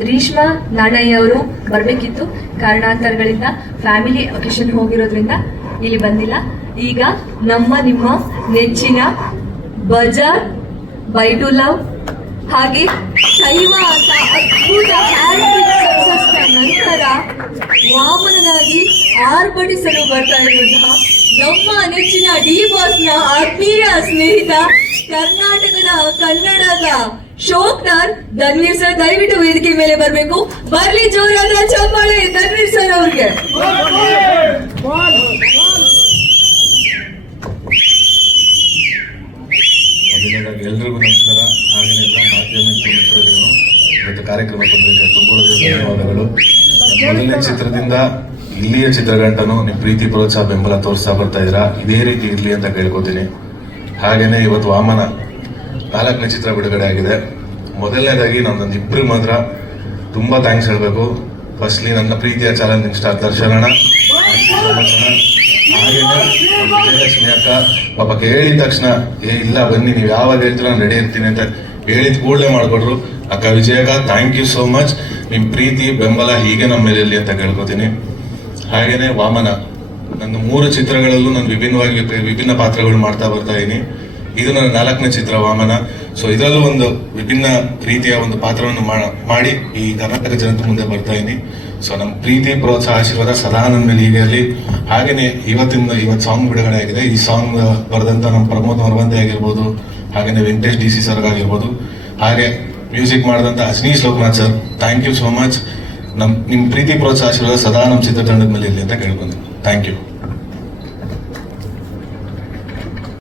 ರೀಶ್ಮಾ ನಾಣಯ್ಯ ಅವರು ಬರಬೇಕಿತ್ತು. ಕಾರಣಾಂತರಗಳಿಂದ ಫ್ಯಾಮಿಲಿ ಒಕೇಶನ್ ಹೋಗಿರೋದ್ರಿಂದ ಇಲ್ಲಿ ಬಂದಿಲ್ಲ. ಈಗ ನಮ್ಮ, ನಿಮ್ಮ ನೆಚ್ಚಿನ ಬಜಾರ್ ಬೈ ಟು ಲವ್ ಹಾಗೆ ಶೈವ ಅಂತ ಅದ್ಭುತ ನಂತರ ವಾಮನನಾಗಿ ಆರ್ಭಟಿಸಲು ಬರ್ತಾ ಇರುವಂತಹ ನಮ್ಮ ನೆಚ್ಚಿನ ಡಿ ಬಾಸ್ನ ಆತ್ಮೀಯ ಸ್ನೇಹಿತ ಕರ್ನಾಟಕದ ಕನ್ನಡದ ಶೋಕ್ನಾರ್ ಧನ್ವೀರ್ ಸರ್, ದಯವಿಟ್ಟು ವೇದಿಕೆ ಮೇಲೆ ಬರಬೇಕು. ಬರ್ಲಿ ಜೋರಾದ ಚಪ್ಪಾಳೆ ಧನ್ವೀರ್ ಸರ್ ಅವ್ರಿಗೆ. ಎಲ್ರಿಗೂ ನಮಸ್ಕಾರ. ಹಾಗೆ ಎಲ್ಲ ಮಾಧ್ಯಮ ಇವತ್ತು ಕಾರ್ಯಕ್ರಮ ಬಂದಿದೆ ತುಂಬ ಧನ್ಯವಾದಗಳು. ಮೊದಲನೇ ಚಿತ್ರದಿಂದ ಇಲ್ಲಿಯ ಚಿತ್ರಗಂಟನು ನಿಮ್ಮ ಪ್ರೀತಿ, ಪ್ರೋತ್ಸಾಹ, ಬೆಂಬಲ ತೋರಿಸ್ತಾ ಬರ್ತಾ ಇದ್ದೀರಾ? ಇದೇ ರೀತಿ ಇರಲಿ ಅಂತ ಕೇಳ್ಕೊತೀನಿ. ಹಾಗೇನೆ ಇವತ್ತು ವಾಮನ ನಾಲ್ಕನೇ ಚಿತ್ರ ಬಿಡುಗಡೆ ಆಗಿದೆ. ಮೊದಲನೇದಾಗಿ ನನ್ನ ಇಬ್ಬರು ಮಾತ್ರ ತುಂಬಾ ಥ್ಯಾಂಕ್ಸ್ ಹೇಳಬೇಕು. ಫಸ್ಟ್ಲಿ ನನ್ನ ಪ್ರೀತಿಯ ಚಾಲೆಂಜಿಂಗ್ ಸ್ಟಾರ್ ದರ್ಶನಣ್ಣ. ವಿಜಯಲಕ್ಷ್ಮಿ ಅಕ್ಕ ಪಾಪ ಕೇಳಿದ ತಕ್ಷಣ ಏ ಇಲ್ಲ ಬನ್ನಿ ನೀವು ಯಾವಾಗ ಹೇಳ್ತೀರ ನಾನು ರೆಡಿ ಇರ್ತೀನಿ ಅಂತ ಹೇಳಿದ ಕೂಡಲೇ ಮಾಡಿಕೊಟ್ರು. ಅಕ್ಕ ವಿಜಯಕ್ಕ ಥ್ಯಾಂಕ್ ಯು ಸೋ ಮಚ್ ನಿಮ್ಮ ಪ್ರೀತಿ ಬೆಂಬಲ ಹೀಗೆ ನಮ್ಮ ಮೇಲೆ ಇರಲಿ ಅಂತ ಕೇಳ್ಕೊತೀನಿ. ಹಾಗೇನೆ ವಾಮನ ನನ್ನ ಮೂರು ಚಿತ್ರಗಳಲ್ಲೂ ನಾನು ವಿಭಿನ್ನವಾಗಿ ವಿಭಿನ್ನ ಪಾತ್ರಗಳು ಮಾಡ್ತಾ ಬರ್ತಾ ಇದ್ದೀನಿ ಇದು ನನ್ನ ನಾಲ್ಕನೇ ಚಿತ್ರ ವಾಮನ. ಸೊ ಇದರಲ್ಲೂ ಒಂದು ವಿಭಿನ್ನ ರೀತಿಯ ಒಂದು ಪಾತ್ರವನ್ನು ಮಾಡಿ ಈ ಕರ್ನಾಟಕ ಜನತೆ ಮುಂದೆ ಬರ್ತಾ ಇದ್ದೀನಿ. ಸೊ ನಮ್ಮ ಪ್ರೀತಿ, ಪ್ರೋತ್ಸಾಹ, ಆಶೀರ್ವಾದ ಸದಾ ನನ್ನ ಮೇಲೆ ಈಗ ಇರಲಿ ಹಾಗೇನೆ ಇವತ್ತಿನ ಇವತ್ತು ಸಾಂಗ್ ಬಿಡುಗಡೆ ಆಗಿದೆ ಈ ಸಾಂಗ್ ಬರೆದಂಥ ನಮ್ಮ ಪ್ರಮೋದ್ ಮರವಂತೆ ಆಗಿರ್ಬೋದು, ಹಾಗೆಯೇ ವೆಂಕಟೇಶ್ ಡಿ ಸಿ ಸರ್ ಆಗಿರ್ಬೋದು. ಹಾಗೆ ಮ್ಯೂಸಿಕ್ ಮಾಡಿದಂತ Ashneesh Lokanath sir thank you so much ನಮ್ಮ ನಿಮ್ಮ ಪ್ರೀತಿ, ಪ್ರೋತ್ಸಾಹ, ಆಶೀರ್ವಾದ ಸದಾ ನಮ್ಮ ಚಿತ್ರತಂಡದ ಮೇಲೆ ಇರಲಿ ಅಂತ ಕೇಳ್ಕೊಂಡು. Thank you